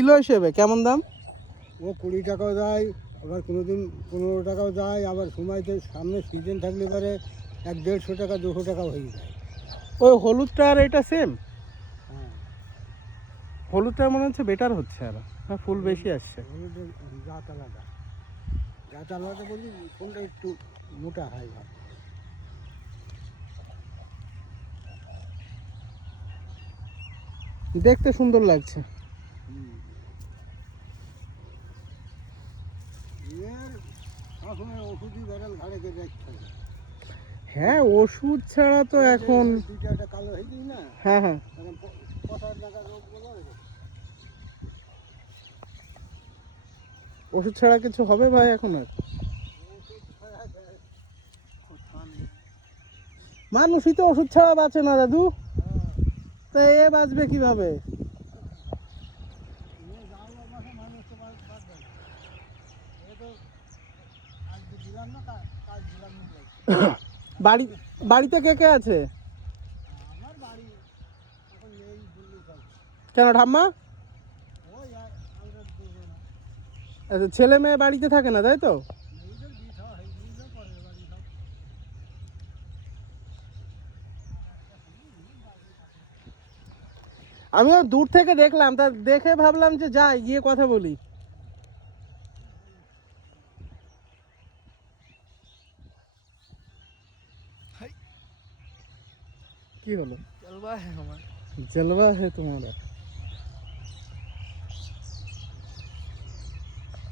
Kilo হিসেবে কেমন দাম? ও 20 টাকাও যায়, আবার কোনোদিন 15 টাকাও যায়, আবার সময়তে সামনে সিজন থাকলে পরে 150 টাকা 200 টাকাও হয়ে যায়। ওই হলুদটা আর এটা সেম? হ্যাঁ, হলুদটা মনে হচ্ছে বেটার হচ্ছে আর ফুল বেশি আসছে। হলুদের জাত আলাদা, জাত আলাদা বলি ফুলটা একটু মোটা হয় ভাব। দেখতে সুন্দর লাগছে। এর সবসময় ওষুধই বেড়াল ঘাড়ে গেড়ে রাখতে হবে। হ্যাঁ, ওষুধ ছাড়া তো এখন। দুইটা একটা কালো হয়ে গেই না, হ্যাঁ হ্যাঁ, তখন পচার জায়গা রোগ বলে ওষুধ ছাড়া কিছু হবে ভাই এখন আর? ওষুধ ছাড়া কথা নেই। মানুষই তো ওষুধ ছাড়া বাঁচে না দাদু, তো এ বাঁচবে কিভাবে? মানুষ তো বাঁচবে না, এ তো আজকে দিলাম না, কাজ দিলাম না। বাড়ি বাড়িতে কে কে আছে? আমার বাড়ি এখন নেই বললি সব, কেন ঠাম্মা? ওই আমরা দুজন আচ্ছা, ছেলে মেয়ে বাড়িতে থাকে না তাই তো? মেয়েদের বিয়ে খাওয়া হয়ে গিয়েছে, পরের বাড়ি সব। আমিও দূর থেকে দেখলাম, তা দেখে ভাবলাম যে যাই গিয়ে কথা বলি। কি হলো? जलवा है हमारा। जलवा है तुम्हारा।